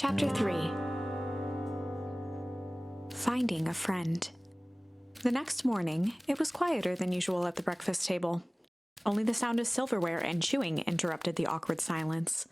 Chapter 3. Finding a Friend. The next morning, it was quieter than usual at the breakfast table. Only the sound of silverware and chewing interrupted the awkward silence.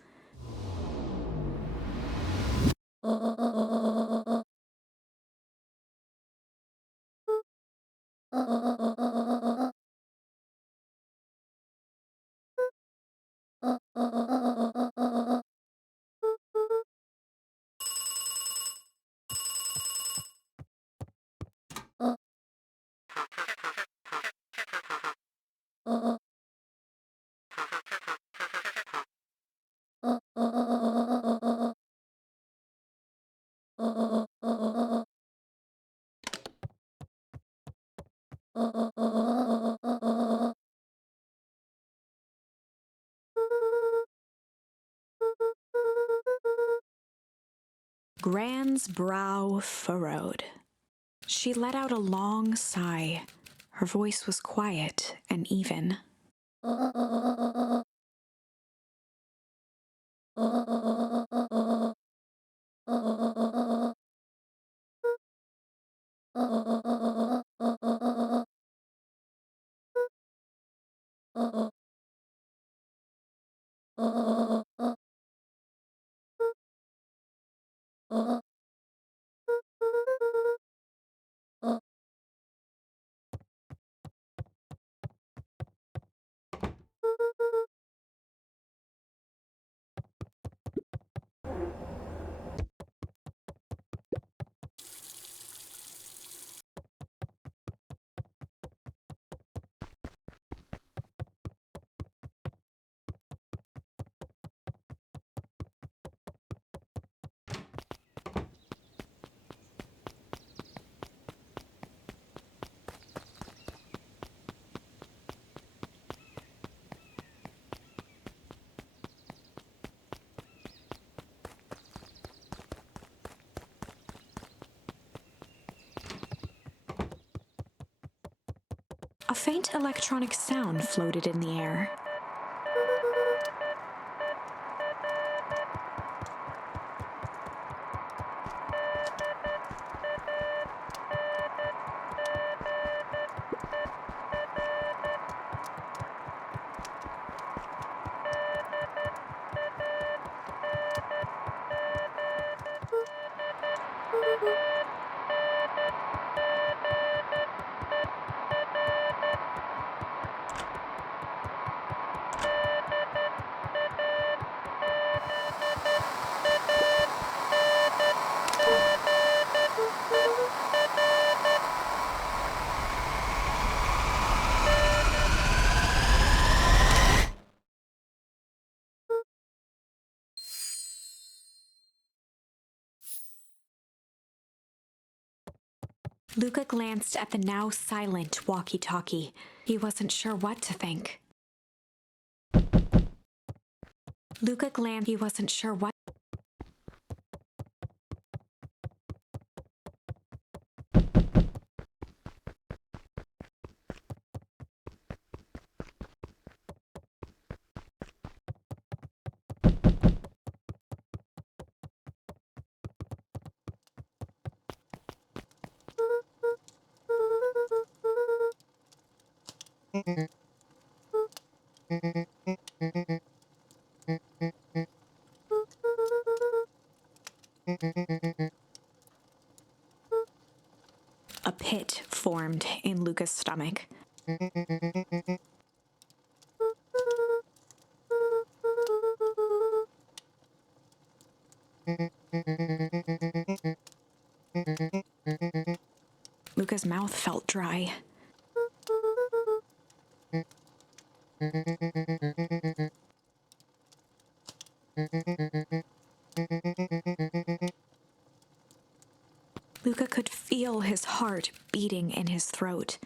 Gran's brow furrowed. She let out a long sigh. Her voice was quiet and even. A faint electronic sound floated in the air. Luca glanced at the now silent walkie-talkie. He wasn't sure what to think. He wasn't sure what. A pit formed in Luca's stomach. Luca's mouth felt dry. Luca could feel his heart beating in his throat.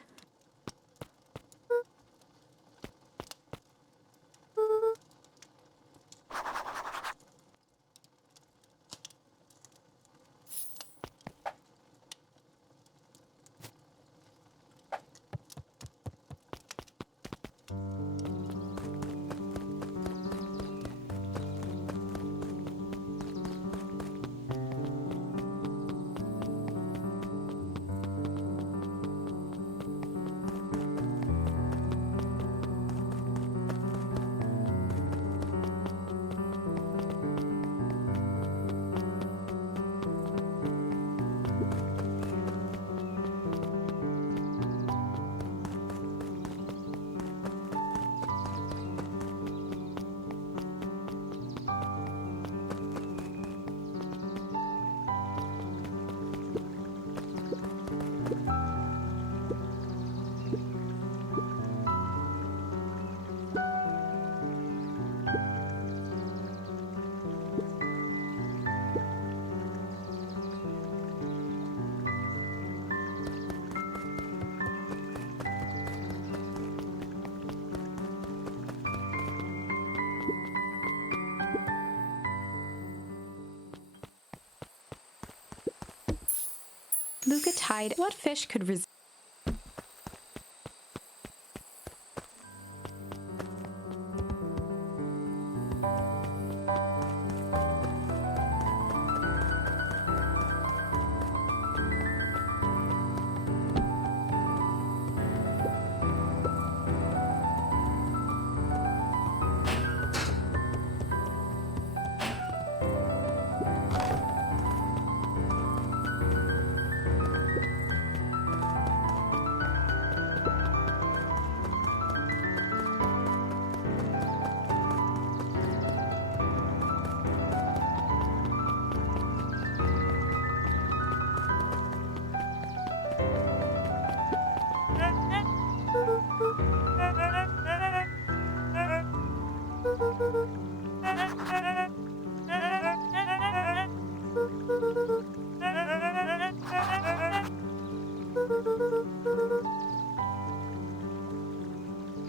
Luca tied what fish could resist.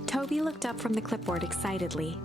Toby looked up from the clipboard excitedly.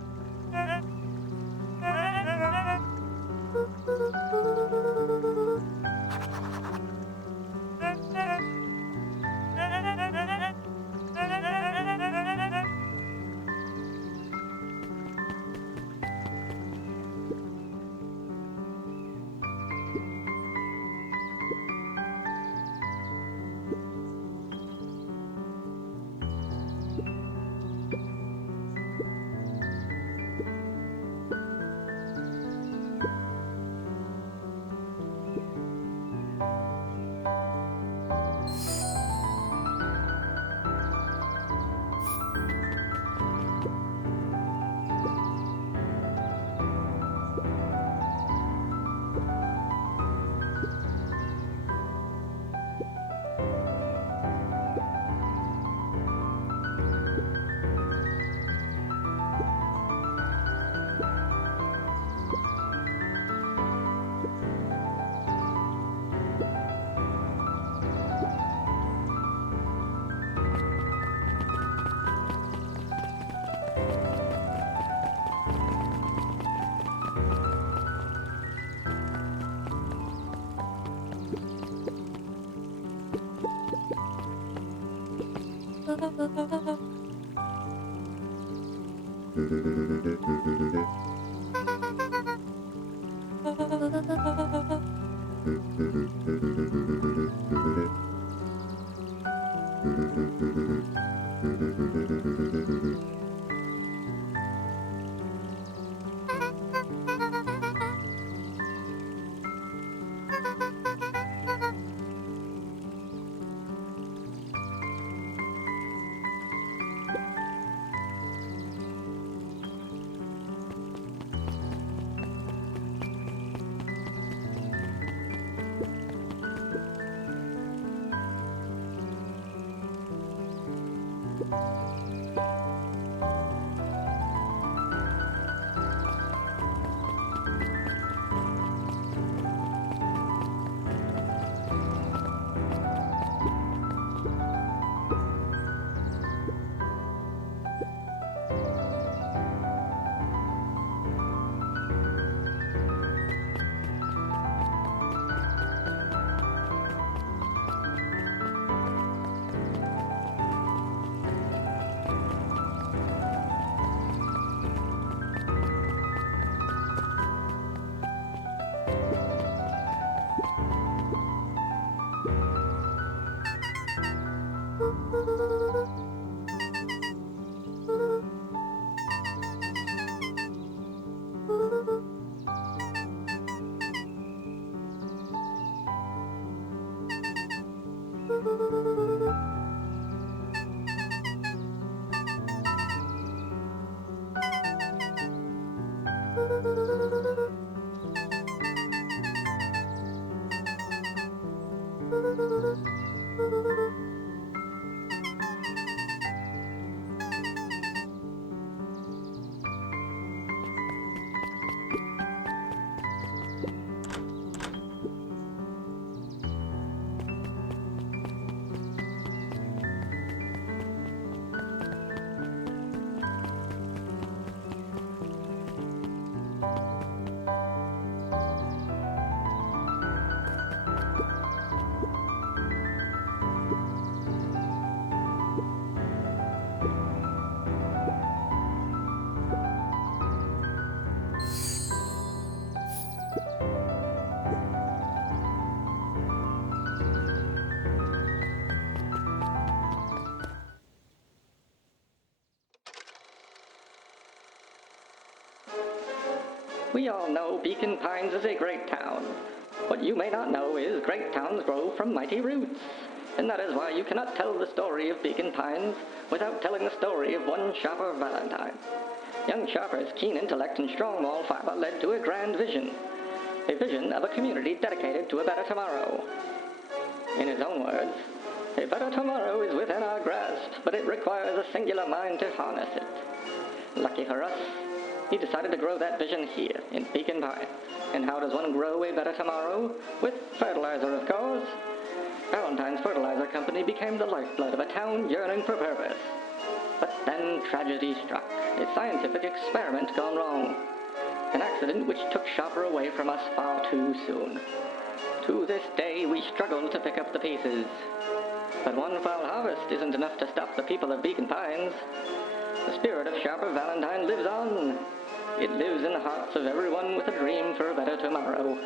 we all know Beacon Pines is a great town. What you may not know is great towns grow from mighty roots. And that is why you cannot tell the story of Beacon Pines without telling the story of one Shopper Valentine. Young Shopper's keen intellect and strong moral fiber led to a grand vision. A vision of a community dedicated to a better tomorrow. In his own words, a better tomorrow is within our grasp, but it requires a singular mind to harness it. Lucky for us, he decided to grow that vision here, in Beacon Pines. And how does one grow a better tomorrow? With fertilizer, of course. Valentine's Fertilizer Company became the lifeblood of a town yearning for purpose. But then tragedy struck, a scientific experiment gone wrong. An accident which took Shopper away from us far too soon. To this day, we struggle to pick up the pieces. But one foul harvest isn't enough to stop the people of Beacon Pines. The spirit of Shopper Valentine lives on. It lives in the hearts of everyone with a dream for a better tomorrow.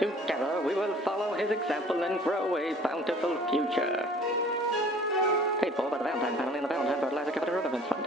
Together, we will follow his example and grow a bountiful future. Paid for by the Valentine family and the Valentine Fertilizer Capital Remembrance Fund.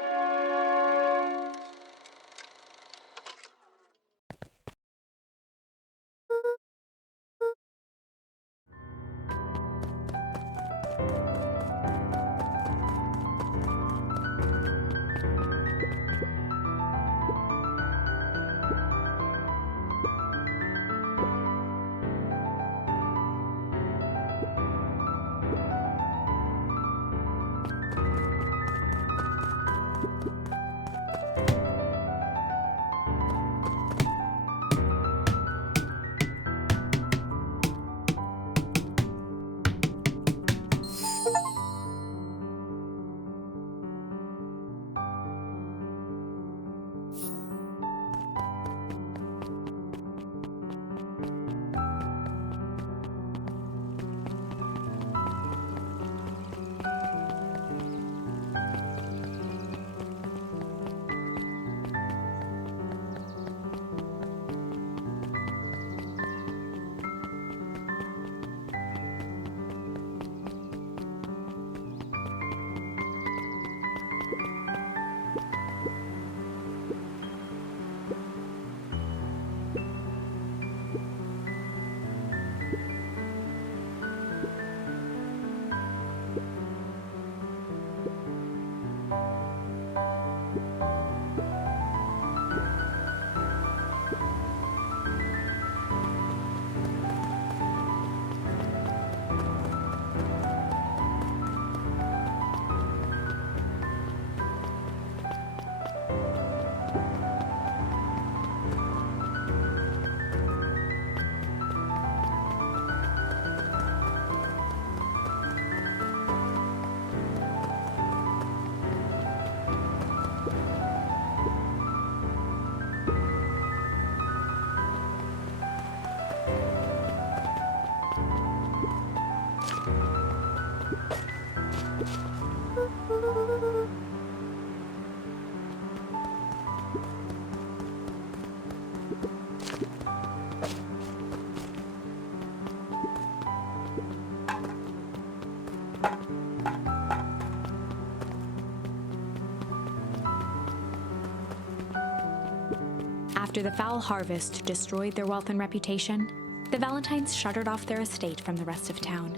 After the foul harvest destroyed their wealth and reputation, the Valentines shuttered off their estate from the rest of town.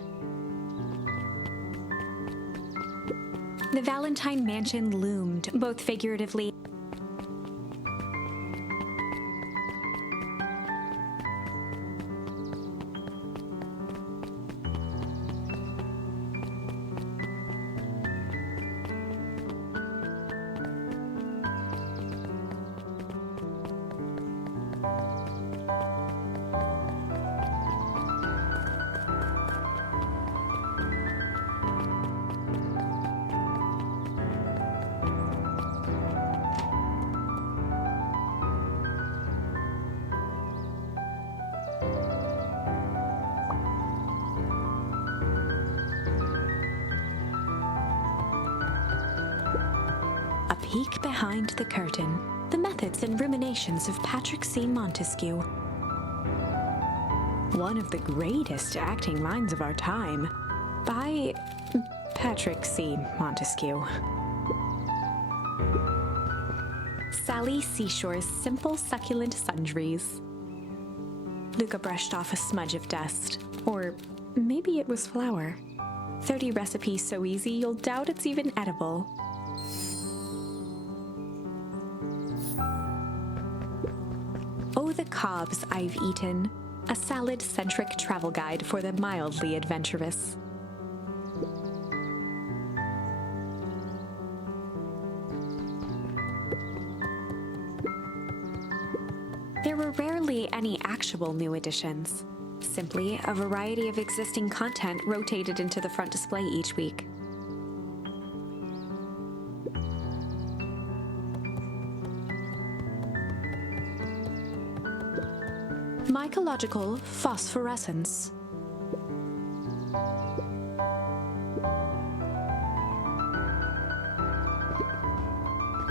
The Valentine mansion loomed, both figuratively peek behind the curtain, the methods and ruminations of Patrick C. Montesquieu. One of the greatest acting minds of our time, by Patrick C. Montesquieu. Sally Seashore's simple, succulent sundries. Luca brushed off a smudge of dust. Or maybe it was flour. 30 recipes so easy you'll doubt it's even edible. Oh, the cobs I've eaten. A salad-centric travel guide for the mildly adventurous. There were rarely any actual new additions. Simply a variety of existing content rotated into the front display each week. Mycological phosphorescence.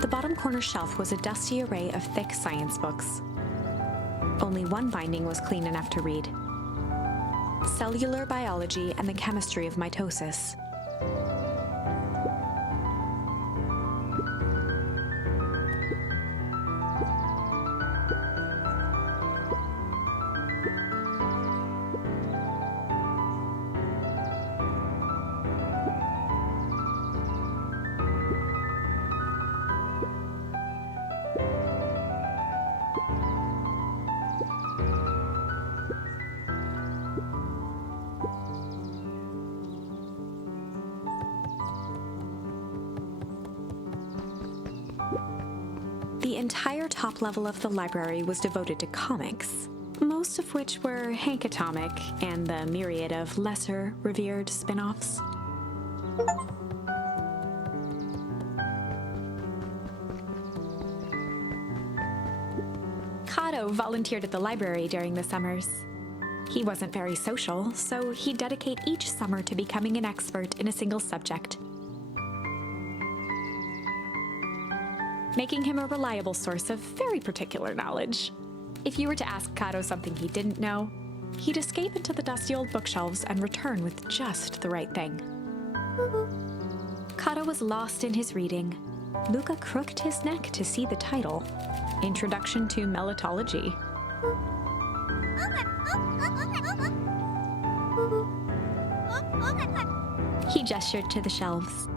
The bottom corner shelf was a dusty array of thick science books. Only one binding was clean enough to read. Cellular Biology and the Chemistry of Mitosis. The entire top level of the library was devoted to comics, most of which were Hank Atomic and the myriad of lesser revered spin-offs. Kato volunteered at the library during the summers. He wasn't very social, so he'd dedicate each summer to becoming an expert in a single subject, making him a reliable source of very particular knowledge. If you were to ask Kato something he didn't know, he'd escape into the dusty old bookshelves and return with just the right thing. Kato was lost in his reading. Luca crooked his neck to see the title, Introduction to Melitology. He gestured to the shelves.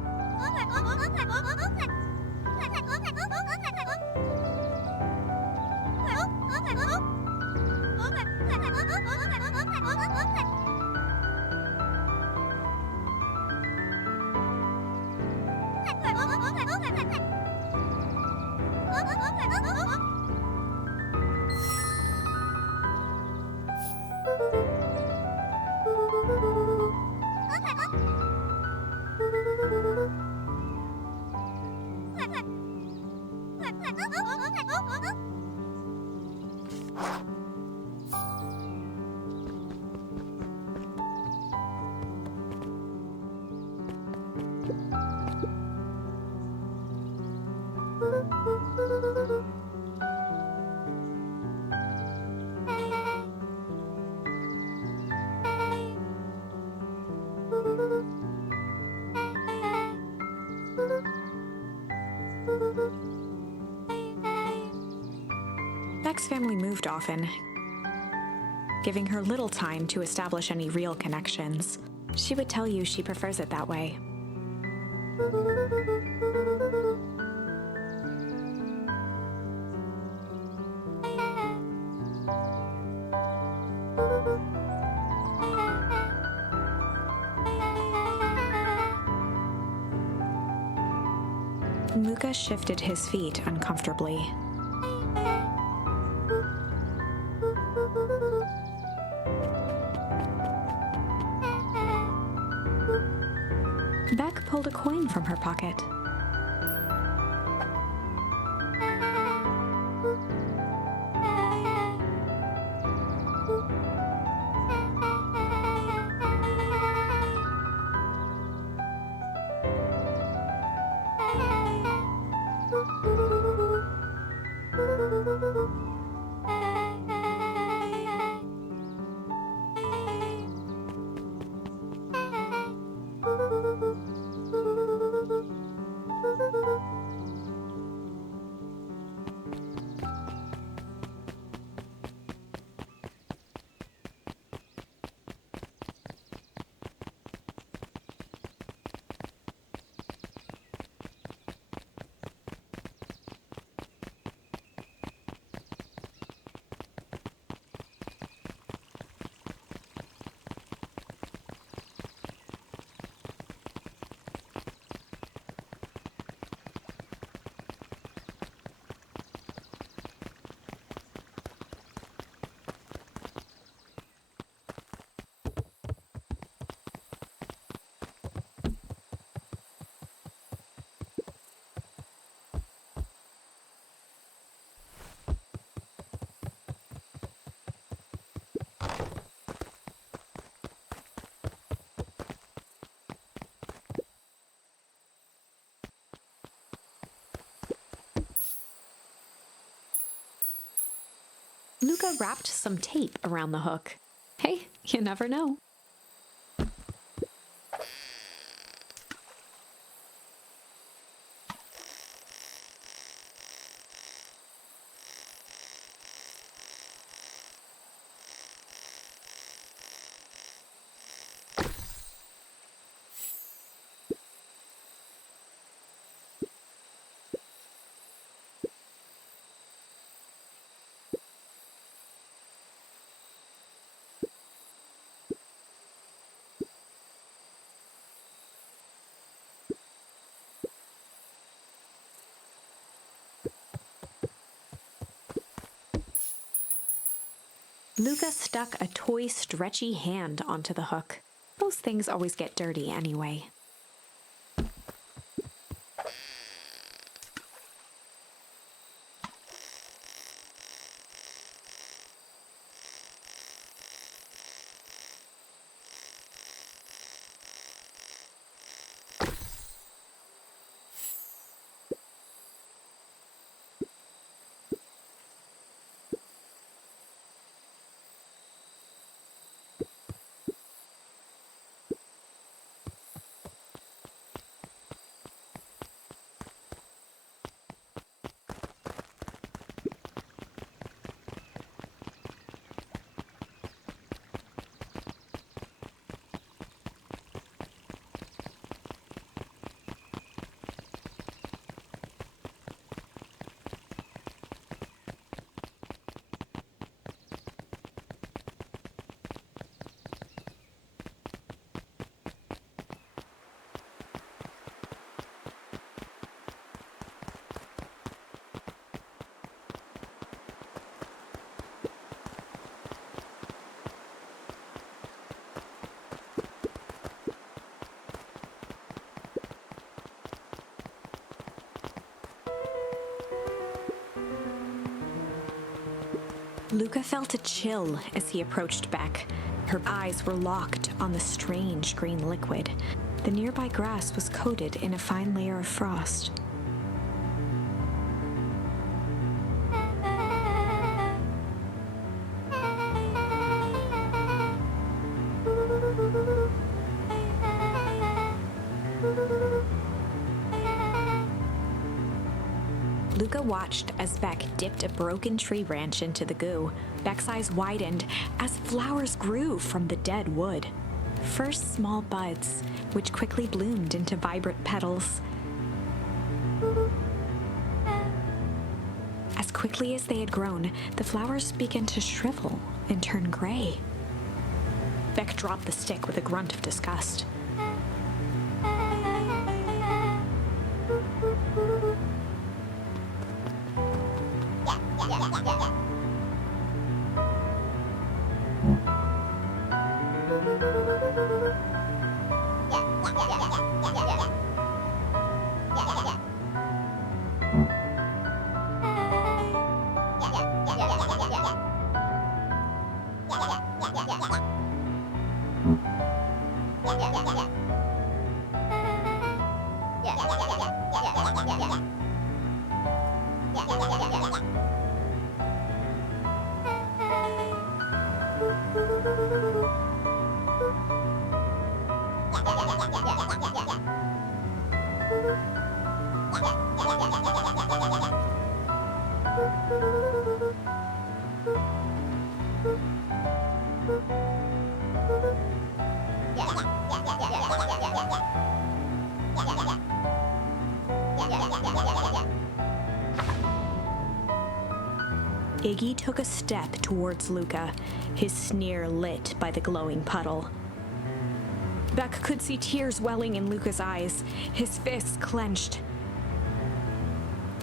Beck's family moved often, giving her little time to establish any real connections. She would tell you she prefers it that way. Luca shifted his feet uncomfortably. Beck pulled a coin from her pocket. Luca wrapped some tape around the hook. Hey, you never know. Luca stuck a toy stretchy hand onto the hook. Those things always get dirty anyway. Luca felt a chill as he approached Beck. Her eyes were locked on the strange green liquid. The nearby grass was coated in a fine layer of frost. Luca watched as Beck dipped a broken tree branch into the goo. Beck's eyes widened as flowers grew from the dead wood. First small buds, which quickly bloomed into vibrant petals. As quickly as they had grown, the flowers began to shrivel and turn gray. Beck dropped the stick with a grunt of disgust. Iggy took a step towards Luca, his sneer lit by the glowing puddle. Beck could see tears welling in Luca's eyes, his fists clenched.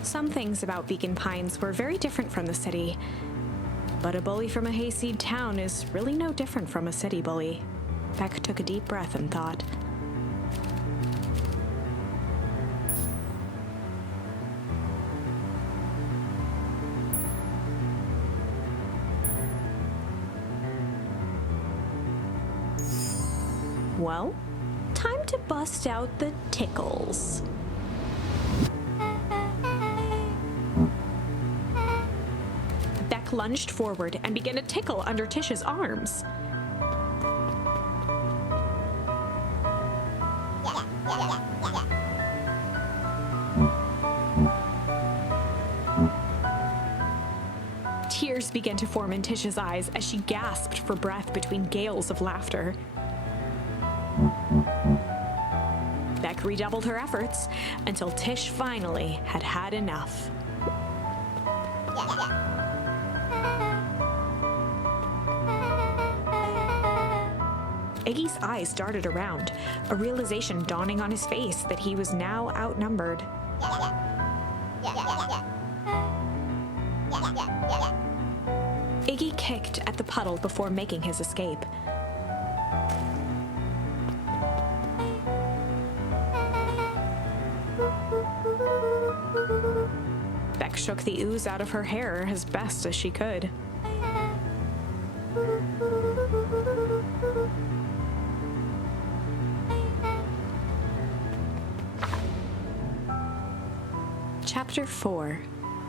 Some things about Beacon Pines were very different from the city, but a bully from a hayseed town is really no different from a city bully. Beck took a deep breath and thought. Well, time to bust out the tickles. Beck lunged forward and began to tickle under Tish's arms. Tears began to form in Tish's eyes as she gasped for breath between gales of laughter. Beck redoubled her efforts until Tish finally had had enough. Iggy's eyes darted around, a realization dawning on his face that he was now outnumbered. Iggy kicked at the puddle before making his escape. Beck shook the ooze out of her hair as best as she could. Chapter 4.